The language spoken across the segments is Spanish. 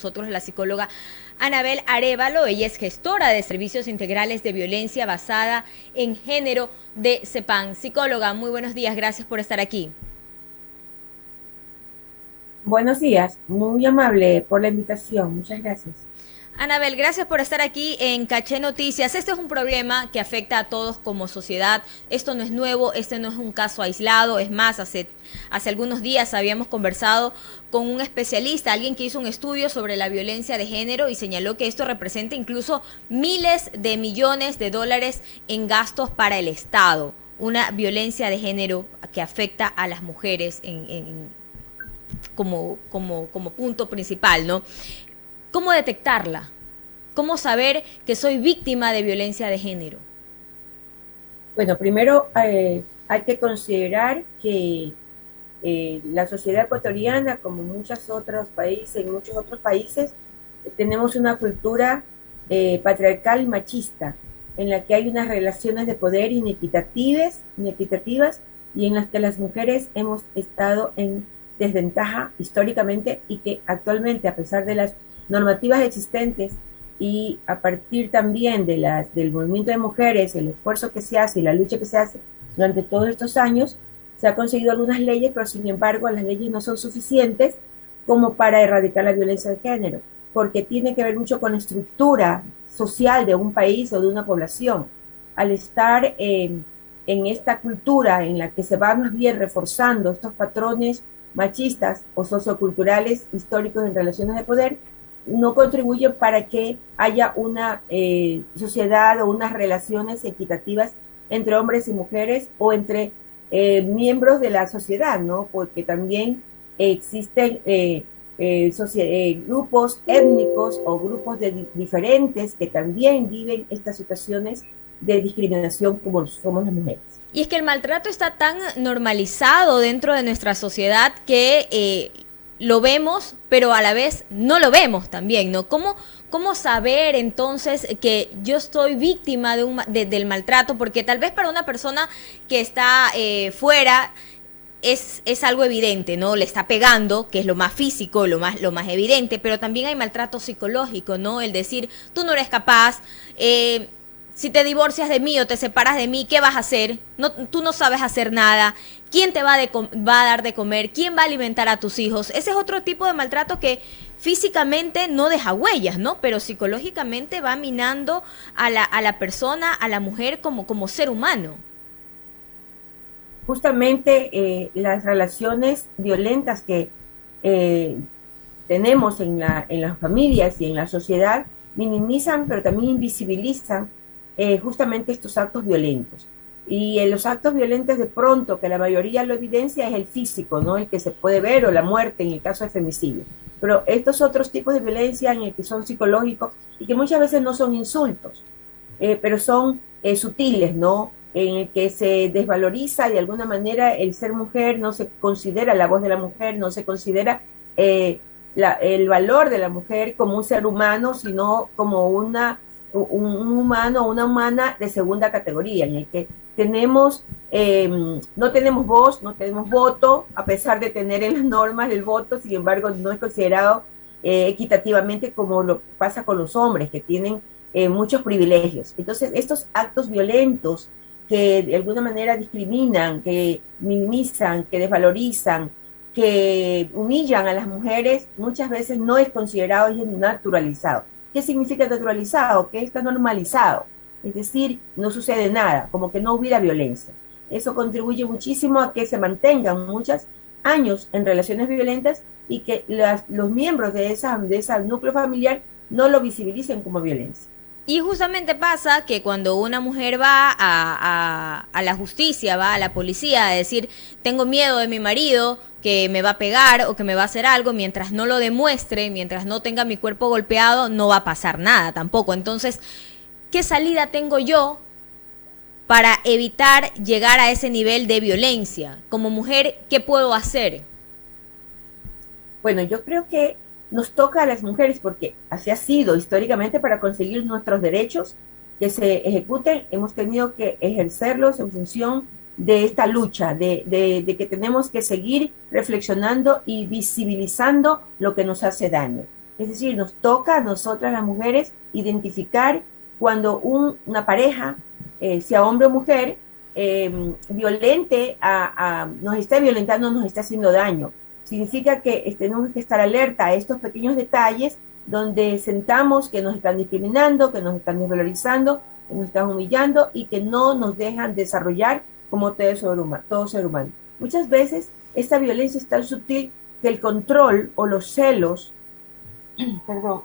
nosotros la psicóloga Anabel Arévalo. Ella es gestora de servicios integrales de violencia basada en género de CEPAN. Psicóloga, muy buenos días, gracias por estar aquí. Buenos días, muy amable por la invitación, muchas gracias. Anabel, gracias por estar aquí en Caché Noticias. Este es un problema que afecta a todos como sociedad. Esto no es nuevo, este no es un caso aislado. Es más, hace algunos días habíamos conversado con un especialista, alguien que hizo un estudio sobre la violencia de género y señaló que esto representa incluso miles de millones de dólares en gastos para el Estado. Una violencia de género que afecta a las mujeres como punto principal, ¿no? ¿Cómo detectarla? ¿Cómo saber que soy víctima de violencia de género? Bueno, primero hay que considerar que la sociedad ecuatoriana, como en muchos otros países, tenemos una cultura patriarcal y machista, en la que hay unas relaciones de poder inequitativas y en las que las mujeres hemos estado en desventaja históricamente y que actualmente, a pesar de las normativas existentes y a partir también del movimiento de mujeres, el esfuerzo que se hace y la lucha que se hace durante todos estos años, se ha conseguido algunas leyes, pero sin embargo las leyes no son suficientes como para erradicar la violencia de género, porque tiene que ver mucho con la estructura social de un país o de una población. Al estar en esta cultura en la que se va más bien reforzando estos patrones machistas o socioculturales históricos en relaciones de poder, no contribuye para que haya una sociedad o unas relaciones equitativas entre hombres y mujeres o entre miembros de la sociedad, ¿no? Porque también existen grupos étnicos o grupos diferentes que también viven estas situaciones de discriminación como somos las mujeres. Y es que el maltrato está tan normalizado dentro de nuestra sociedad que lo vemos, pero a la vez no lo vemos también, ¿no? ¿Cómo saber entonces que yo estoy víctima del maltrato? Porque tal vez para una persona que está fuera es algo evidente, ¿no? Le está pegando, que es lo más físico, lo más evidente, pero también hay maltrato psicológico, ¿no? El decir, tú no eres capaz, si te divorcias de mí o te separas de mí, ¿qué vas a hacer? No, tú no sabes hacer nada. ¿Quién te va a dar de comer? ¿Quién va a alimentar a tus hijos? Ese es otro tipo de maltrato que físicamente no deja huellas, ¿no? Pero psicológicamente va minando a la persona, a la mujer como ser humano. Justamente las relaciones violentas que eh, tenemos en las familias y en la sociedad minimizan, pero también invisibilizan justamente estos actos violentos. Y en los actos violentos de pronto, que la mayoría lo evidencia, es el físico, ¿no? El que se puede ver, o la muerte en el caso de femicidio. Pero estos otros tipos de violencia en el que son psicológicos y que muchas veces no son insultos, pero son sutiles, ¿no? En el que se desvaloriza de alguna manera el ser mujer, no se considera la voz de la mujer, no se considera el valor de la mujer como un ser humano, sino como un humano, una humana de segunda categoría, en el que no tenemos voz, no tenemos voto, a pesar de tener en las normas el voto, sin embargo no es considerado equitativamente como lo pasa con los hombres, que tienen muchos privilegios. Entonces, estos actos violentos que de alguna manera discriminan, que minimizan, que desvalorizan, que humillan a las mujeres, muchas veces no es considerado y es naturalizado. ¿Qué significa naturalizado? Que está normalizado. Es decir, no sucede nada, como que no hubiera violencia. Eso contribuye muchísimo a que se mantengan muchos años en relaciones violentas y que los miembros de ese núcleo familiar no lo visibilicen como violencia. Y justamente pasa que cuando una mujer va a la justicia, va a la policía a decir, tengo miedo de mi marido, que me va a pegar o que me va a hacer algo, mientras no lo demuestre, mientras no tenga mi cuerpo golpeado, no va a pasar nada tampoco. Entonces, ¿qué salida tengo yo para evitar llegar a ese nivel de violencia? Como mujer, ¿qué puedo hacer? Bueno, yo creo que nos toca a las mujeres porque así ha sido históricamente para conseguir nuestros derechos que se ejecuten, hemos tenido que ejercerlos en función de esta lucha, de que tenemos que seguir reflexionando y visibilizando lo que nos hace daño. Es decir, nos toca a nosotras las mujeres identificar cuando una pareja, sea hombre o mujer, nos está violentando, nos está haciendo daño. Significa que tenemos que estar alerta a estos pequeños detalles donde sentamos que nos están discriminando, que nos están desvalorizando, que nos están humillando y que no nos dejan desarrollar como todo ser humano. Muchas veces esta violencia es tan sutil que el control o los celos, perdón,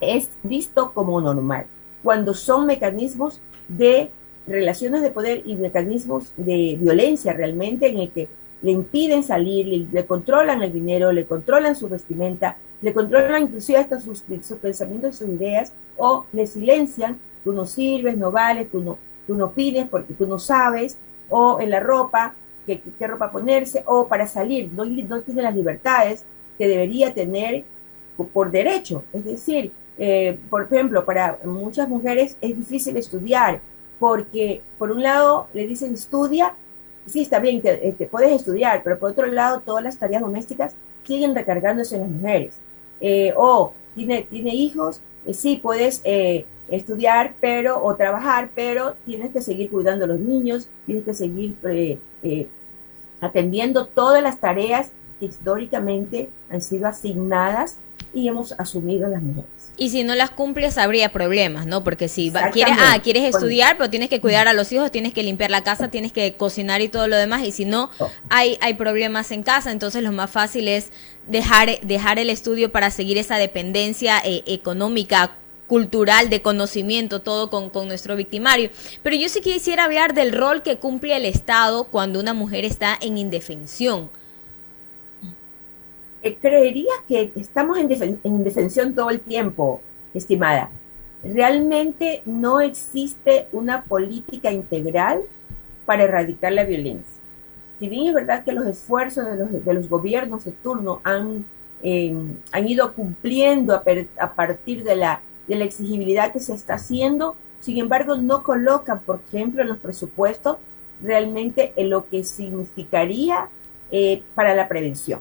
es visto como normal, cuando son mecanismos de relaciones de poder y mecanismos de violencia realmente en el que le impiden salir, le controlan el dinero, le controlan su vestimenta, le controlan inclusive hasta sus pensamientos, sus ideas, o le silencian, tú no sirves, no vales, tú no pides porque tú no sabes, o en la ropa, qué ropa ponerse, o para salir, no tiene las libertades que debería tener por derecho. Es decir, por ejemplo, para muchas mujeres es difícil estudiar porque, por un lado, le dicen estudia, sí, está bien, que puedes estudiar, pero por otro lado, todas las tareas domésticas siguen recargándose en las mujeres. O tiene hijos, sí, puedes estudiar o trabajar, pero tienes que seguir cuidando a los niños, tienes que seguir atendiendo todas las tareas que históricamente han sido asignadas y hemos asumido las mujeres. Y si no las cumples habría problemas, ¿no? Porque si quieres estudiar, pero tienes que cuidar a los hijos, tienes que limpiar la casa, tienes que cocinar y todo lo demás, y si no, hay problemas en casa, entonces lo más fácil es dejar el estudio para seguir esa dependencia económica, cultural, de conocimiento, todo con nuestro victimario. Pero yo sí quisiera hablar del rol que cumple el Estado cuando una mujer está en indefensión. Creería que estamos en indefensión todo el tiempo, estimada. Realmente no existe una política integral para erradicar la violencia. Si bien es verdad que los esfuerzos de los gobiernos de turno han ido cumpliendo a partir de la exigibilidad que se está haciendo, sin embargo no colocan, por ejemplo, en los presupuestos realmente en lo que significaría para la prevención.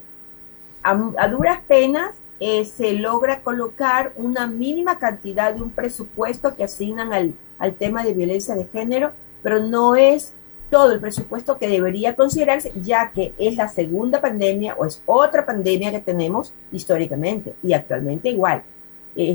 A duras penas se logra colocar una mínima cantidad de un presupuesto que asignan al tema de violencia de género, pero no es todo el presupuesto que debería considerarse, ya que es la segunda pandemia o es otra pandemia que tenemos históricamente y actualmente igual.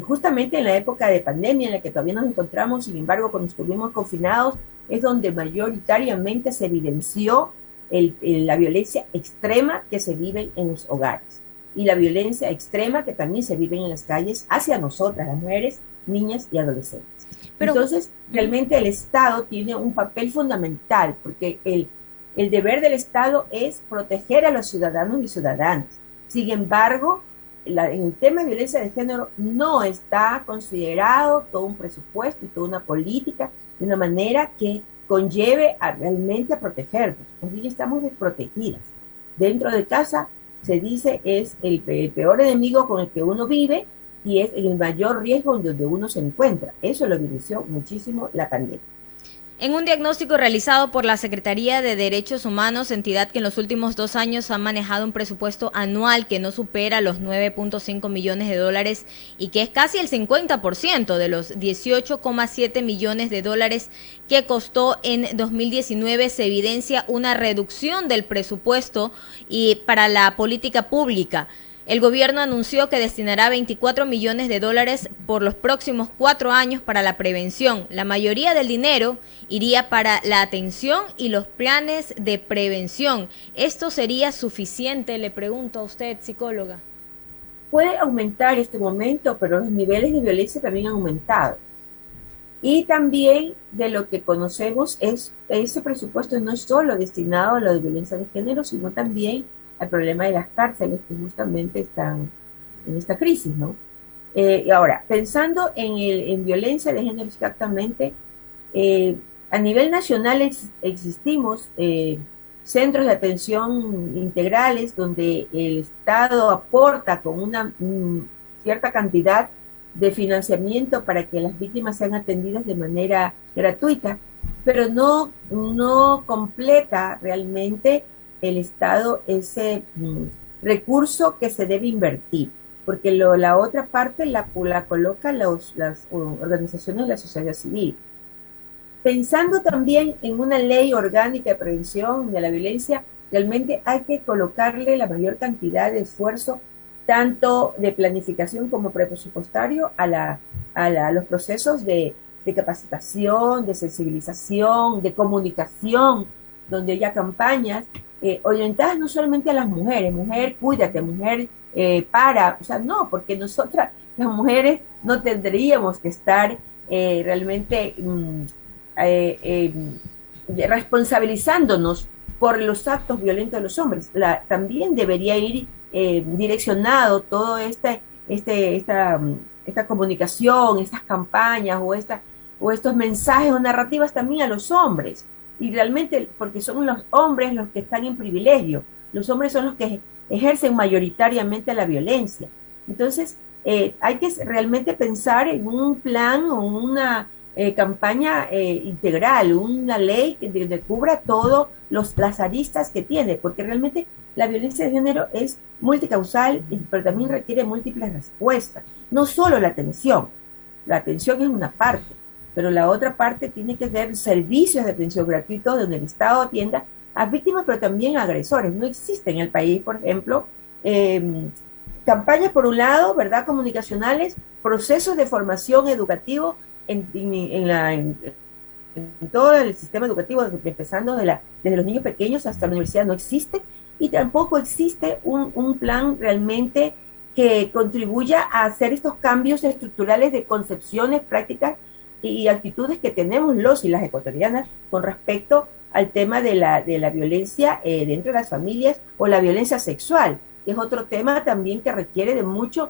Justamente en la época de pandemia en la que todavía nos encontramos, sin embargo, cuando estuvimos confinados, es donde mayoritariamente se evidenció la violencia extrema que se vive en los hogares y la violencia extrema que también se vive en las calles hacia nosotras, las mujeres, niñas y adolescentes. Entonces, realmente el Estado tiene un papel fundamental porque el deber del Estado es proteger a los ciudadanos y ciudadanas. Sin embargo, en el tema de violencia de género no está considerado todo un presupuesto y toda una política de una manera que conlleve realmente a protegernos. Hoy estamos desprotegidas. Dentro de casa se dice es el peor enemigo con el que uno vive y es el mayor riesgo donde uno se encuentra. Eso lo evidenció muchísimo la pandemia. En un diagnóstico realizado por la Secretaría de Derechos Humanos, entidad que en los últimos 2 años ha manejado un presupuesto anual que no supera los 9.5 millones de dólares y que es casi el 50% de los 18,7 millones de dólares que costó en 2019, se evidencia una reducción del presupuesto para la política pública. El gobierno anunció que destinará 24 millones de dólares por los próximos 4 años para la prevención. La mayoría del dinero iría para la atención y los planes de prevención. ¿Esto sería suficiente? Le pregunto a usted, psicóloga. Puede aumentar este momento, pero los niveles de violencia también han aumentado. Y también de lo que conocemos ese presupuesto no es solo destinado a la violencia de género, sino también al problema de las cárceles que justamente están en esta crisis, ¿no? Y ahora, pensando en violencia de género exactamente, a nivel nacional existimos centros de atención integrales donde el Estado aporta con una cierta cantidad de financiamiento para que las víctimas sean atendidas de manera gratuita, pero no completa realmente el Estado ese recurso que se debe invertir. porque la otra parte la colocan las organizaciones de la sociedad civil. Pensando también en una ley orgánica de prevención de la violencia, realmente hay que colocarle la mayor cantidad de esfuerzo, tanto de planificación como presupuestario, a los procesos de capacitación, de sensibilización, de comunicación, donde haya campañas orientadas no solamente a las mujeres, mujer, cuídate, mujer, o sea, no, porque nosotras, las mujeres, no tendríamos que estar realmente eh, responsabilizándonos por los actos violentos de los hombres. También debería ir direccionado todo esta comunicación, estas campañas o estos mensajes o narrativas también a los hombres. Y realmente, porque son los hombres los que están en privilegio, los hombres son los que ejercen mayoritariamente la violencia. Entonces, hay que realmente pensar en un plan o una campaña integral, una ley que cubra todas las aristas que tiene, porque realmente la violencia de género es multicausal, pero también requiere múltiples respuestas. No solo la atención es una parte, pero la otra parte tiene que ser servicios de atención gratuitos donde el Estado atienda a víctimas, pero también a agresores. No existe en el país, por ejemplo, campañas por un lado, ¿verdad?, comunicacionales, procesos de formación educativo en todo el sistema educativo, empezando desde los niños pequeños hasta la universidad, no existe, y tampoco existe un plan realmente que contribuya a hacer estos cambios estructurales de concepciones, prácticas y actitudes que tenemos los y las ecuatorianas con respecto al tema de la violencia dentro de las familias o la violencia sexual, que es otro tema también que requiere de muchos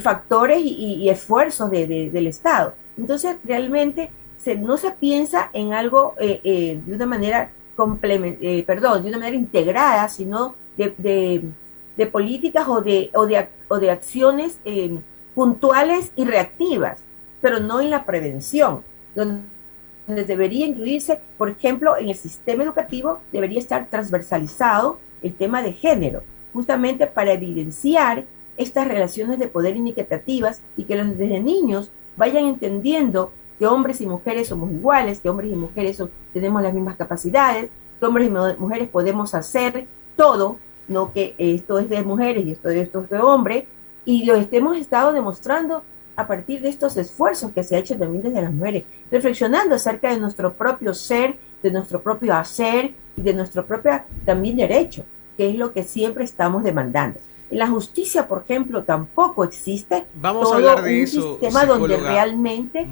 factores y esfuerzos del Estado. Entonces, realmente no se piensa en algo de una manera de una manera integrada, sino de políticas o de acciones puntuales y reactivas, pero no en la prevención, donde debería incluirse, por ejemplo, en el sistema educativo debería estar transversalizado el tema de género, justamente para evidenciar estas relaciones de poder inequitativas y que desde niños vayan entendiendo que hombres y mujeres somos iguales, que hombres y mujeres tenemos las mismas capacidades, que hombres y mujeres podemos hacer todo, no que esto es de mujeres y esto es de hombres, y lo hemos estado demostrando a partir de estos esfuerzos que se ha hecho también desde las mujeres, reflexionando acerca de nuestro propio ser, de nuestro propio hacer y de nuestro propio también derecho, que es lo que siempre estamos demandando. En la justicia, por ejemplo, tampoco existe Vamos a hablar de un eso, sistema donde realmente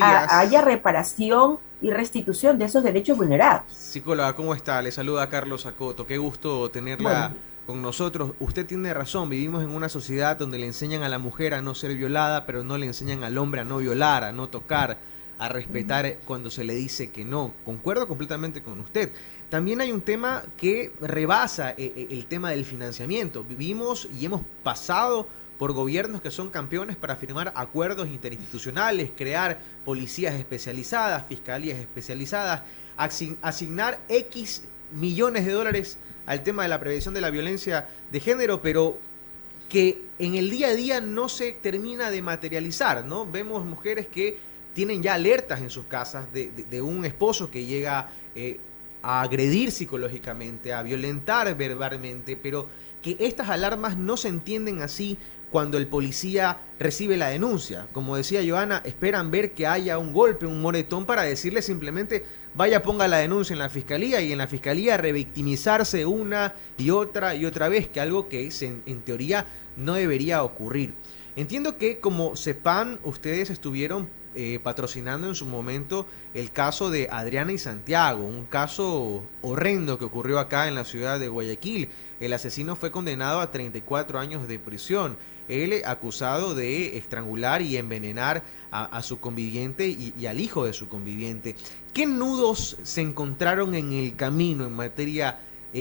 haya reparación y restitución de esos derechos vulnerados. Psicóloga, ¿cómo está? Le saluda Carlos Acoto. Qué gusto tenerla con nosotros. Usted tiene razón, vivimos en una sociedad donde le enseñan a la mujer a no ser violada, pero no le enseñan al hombre a no violar, a no tocar, a respetar cuando se le dice que no. Concuerdo completamente con usted. También hay un tema que rebasa el tema del financiamiento. Vivimos y hemos pasado por gobiernos que son campeones para firmar acuerdos interinstitucionales, crear policías especializadas, fiscalías especializadas, asignar X millones de dólares al tema de la prevención de la violencia de género, pero que en el día a día no se termina de materializar, ¿no? Vemos mujeres que tienen ya alertas en sus casas de un esposo que llega a agredir psicológicamente, a violentar verbalmente, pero que estas alarmas no se entienden así cuando el policía recibe la denuncia. Como decía Joana, esperan ver que haya un golpe, un moretón para decirle simplemente vaya, ponga la denuncia en la fiscalía, y en la fiscalía revictimizarse una y otra vez, que algo que en teoría no debería ocurrir. Entiendo que como CEPAN ustedes estuvieron patrocinando en su momento el caso de Adriana y Santiago, un caso horrendo que ocurrió acá en la ciudad de Guayaquil. El asesino fue condenado a 34 años de prisión. Él acusado de estrangular y envenenar a su conviviente y al hijo de su conviviente. ¿Qué nudos se encontraron en el camino en materia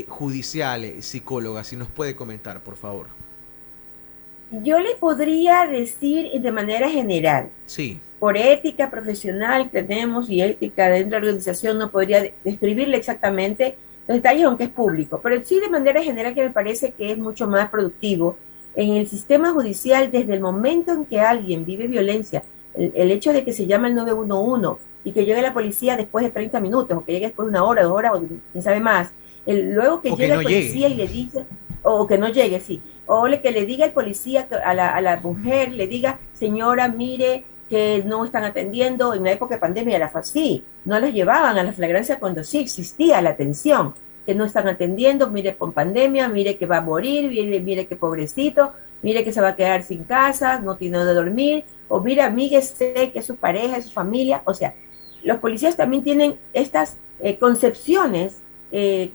judicial, psicóloga? Si nos puede comentar, por favor. Yo le podría decir de manera general, sí, por ética profesional que tenemos y ética dentro de la organización, no podría describirle exactamente los detalles, aunque es público, pero sí de manera general, que me parece que es mucho más productivo En el sistema judicial, desde el momento en que alguien vive violencia, el hecho de que se llama el 911 y que llegue la policía después de 30 minutos, o que llegue después de 1 hora, 2 horas, o quién sabe más, luego que llegue el policía y le dice, o que no llegue, sí, o que le diga el policía a la mujer, le diga, señora, mire, que no están atendiendo, en la época de pandemia era así, no las llevaban a la flagrancia cuando sí existía la atención, que no están atendiendo, mire con pandemia, mire que va a morir, mire que pobrecito, mire que se va a quedar sin casa, no tiene donde dormir, o mire, amíguese, que es su pareja, es su familia. O sea, los policías también tienen estas concepciones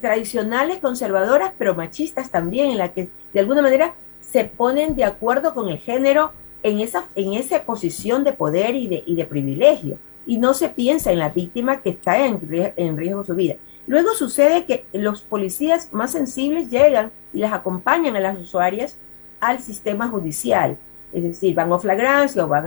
tradicionales, conservadoras, pero machistas también, en la que de alguna manera se ponen de acuerdo con el género en esa posición de poder y de privilegio, y no se piensa en la víctima que está en riesgo de su vida. Luego sucede que los policías más sensibles llegan y las acompañan a las usuarias al sistema judicial, es decir, van a flagrancia o van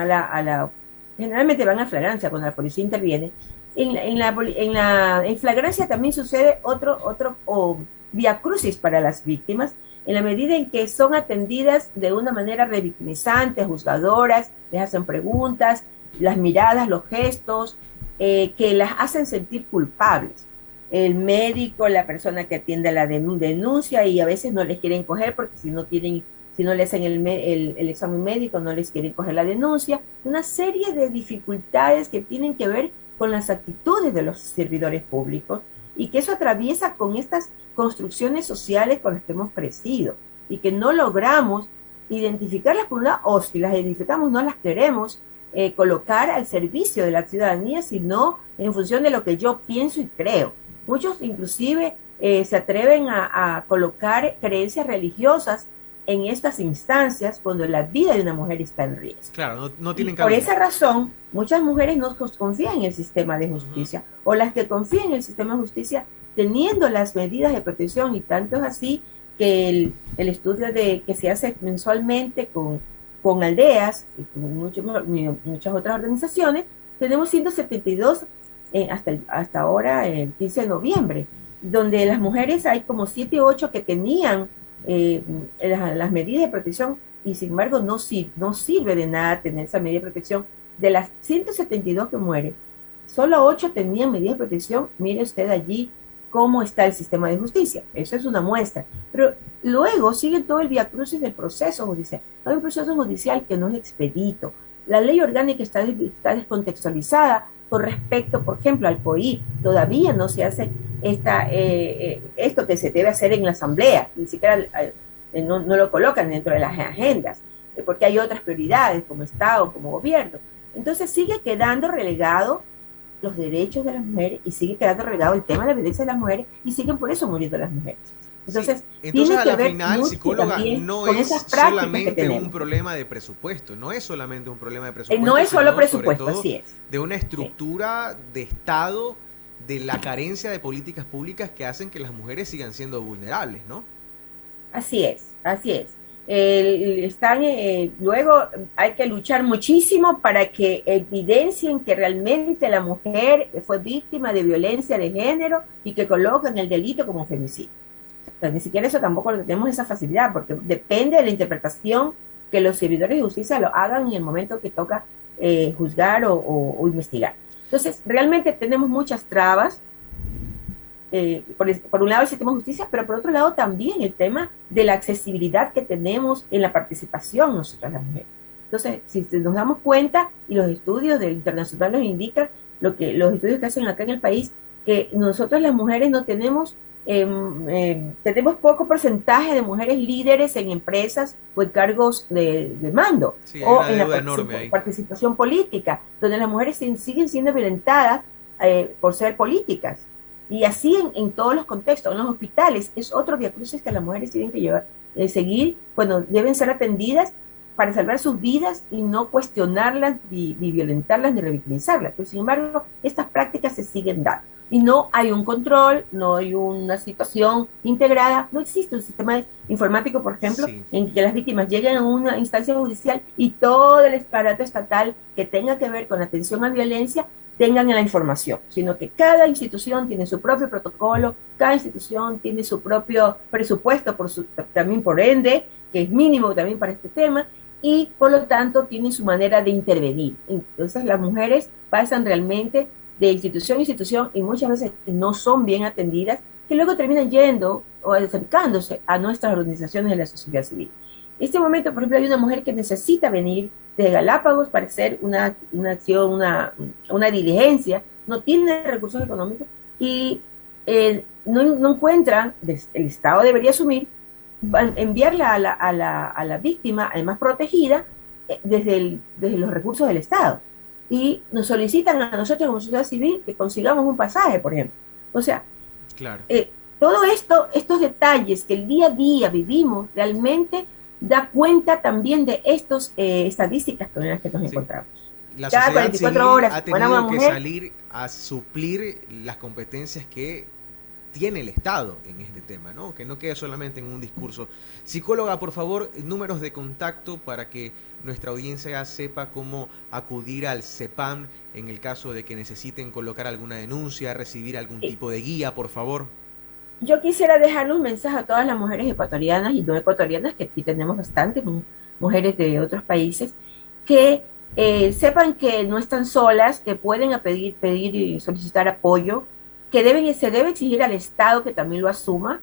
generalmente van a flagrancia cuando la policía interviene. En flagrancia también sucede otro vía crucis para las víctimas, en la medida en que son atendidas de una manera revictimizante, juzgadoras, les hacen preguntas, las miradas, los gestos, que las hacen sentir culpables. El médico, la persona que atiende la denuncia, y a veces no les quieren coger porque si no le hacen el examen médico no les quieren coger la denuncia. Una serie de dificultades que tienen que ver con las actitudes de los servidores públicos, y que eso atraviesa con estas construcciones sociales con las que hemos crecido y que no logramos identificarlas por una, o si las identificamos no las queremos colocar al servicio de la ciudadanía, sino en función de lo que yo pienso y creo. Muchos inclusive se atreven a colocar creencias religiosas en estas instancias cuando la vida de una mujer está en riesgo. Claro, no tienen cabida. Por esa razón, muchas mujeres no confían en el sistema de justicia, o las que confían en el sistema de justicia teniendo las medidas de protección, y tanto es así que el estudio que se hace mensualmente con aldeas y con muchas otras organizaciones, tenemos 172 hasta ahora, el 15 de noviembre, donde las mujeres hay como 7 u 8 que tenían las medidas de protección, y sin embargo no sirve de nada tener esa medida de protección. De las 172 que mueren, solo 8 tenían medidas de protección. Mire usted allí cómo está el sistema de justicia. Eso es una muestra. Pero luego sigue todo el viacrucis del proceso judicial. Hay un proceso judicial que no es expedito. La ley orgánica está descontextualizada con respecto, por ejemplo, al POI. Todavía no se hace esto que se debe hacer en la asamblea, ni siquiera no lo colocan dentro de las agendas, porque hay otras prioridades como Estado, como gobierno. Entonces sigue quedando relegado los derechos de las mujeres, y sigue quedando relegado el tema de la violencia de las mujeres, y siguen por eso muriendo las mujeres. Entonces, Entonces a la final, psicóloga, no es solamente un problema de presupuesto, no es solamente un problema de presupuesto. No es solo presupuesto, así es. De una estructura de Estado, de la carencia de políticas públicas que hacen que las mujeres sigan siendo vulnerables, ¿no? Así es, así es. Luego hay que luchar muchísimo para que evidencien que realmente la mujer fue víctima de violencia de género y que colocan el delito como femicidio. Ni siquiera eso tampoco tenemos esa facilidad, porque depende de la interpretación que los servidores de justicia lo hagan en el momento que toca juzgar o investigar. Entonces, realmente tenemos muchas trabas. Por un lado el sistema de justicia, pero por otro lado también el tema de la accesibilidad que tenemos en la participación nosotras las mujeres. Entonces, si nos damos cuenta, y los estudios internacionales nos indican, los estudios que hacen acá en el país, que nosotras las mujeres no tenemos poco porcentaje de mujeres líderes en empresas o en cargos de mando, o en la participación política, donde las mujeres siguen siendo violentadas por ser políticas. Y así en todos los contextos. En los hospitales es otro viacrucis que las mujeres tienen que seguir cuando deben ser atendidas para salvar sus vidas y no cuestionarlas, ni violentarlas, ni revictimizarlas. Pero sin embargo, estas prácticas se siguen dando. Y no hay un control, no hay una situación integrada, no existe un sistema informático, por ejemplo, en que las víctimas lleguen a una instancia judicial y todo el aparato estatal que tenga que ver con la atención a violencia tengan la información, sino que cada institución tiene su propio protocolo, cada institución tiene su propio presupuesto, también por ende, que es mínimo también para este tema, y por lo tanto tienen su manera de intervenir. Entonces las mujeres pasan realmente de institución a institución y muchas veces no son bien atendidas, que luego terminan yendo o acercándose a nuestras organizaciones de la sociedad civil. En este momento, por ejemplo, hay una mujer que necesita venir de Galápagos para hacer una acción, una diligencia, no tiene recursos económicos y no encuentran, el Estado debería asumir, enviarla a la víctima, además protegida, desde los recursos del Estado. Y nos solicitan a nosotros como sociedad civil que consigamos un pasaje, por ejemplo. O sea, claro. Todo estos detalles que el día a día vivimos, realmente da cuenta también de estas estadísticas con las que nos encontramos. La Cada sociedad 44 civil horas, ha tenido que salir a suplir las competencias que tiene el Estado en este tema, ¿no? Que no quede solamente en un discurso. Psicóloga, por favor, números de contacto para que nuestra audiencia sepa cómo acudir al CEPAM en el caso de que necesiten colocar alguna denuncia, recibir algún tipo de guía, por favor. Yo quisiera dejar un mensaje a todas las mujeres ecuatorianas y no ecuatorianas, que aquí tenemos bastantes mujeres de otros países, que sepan que no están solas, que pueden pedir y solicitar apoyo, que se debe exigir al Estado que también lo asuma.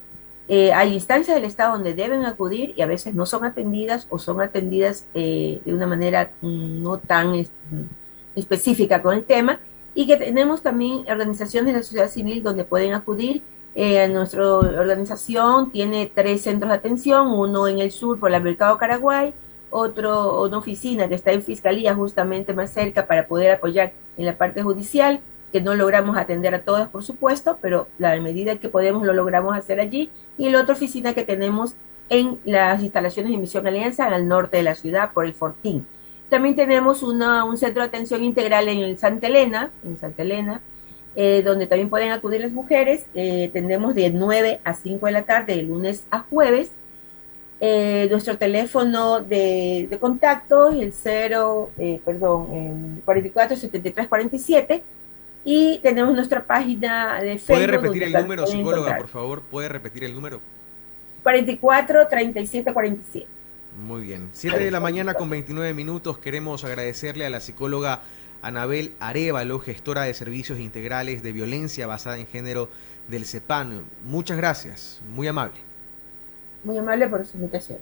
Hay instancias del Estado donde deben acudir y a veces no son atendidas o son atendidas de una manera no tan específica con el tema, y que tenemos también organizaciones de la sociedad civil donde pueden acudir. Nuestra organización tiene 3 centros de atención, uno en el sur por la Mercado Caraguay, una oficina que está en Fiscalía justamente más cerca para poder apoyar en la parte judicial, que no logramos atender a todas, por supuesto, pero la medida que podemos lo logramos hacer allí, y la otra oficina que tenemos en las instalaciones de Misión Alianza, al norte de la ciudad, por el Fortín. También tenemos un centro de atención integral en Santa Elena, donde también pueden acudir las mujeres. Tenemos de 9 a 5 de la tarde, de lunes a jueves. Nuestro teléfono de contacto es el 44 73 47, y tenemos nuestra página de Facebook. ¿Puede repetir el número, psicóloga, por favor? ¿Puede repetir el número? 44 37 47. Muy bien. 7 de la mañana con 29 minutos. Queremos agradecerle a la psicóloga Anabel Arévalo, gestora de servicios integrales de violencia basada en género del CEPAM. Muchas gracias. Muy amable. Muy amable por su invitación.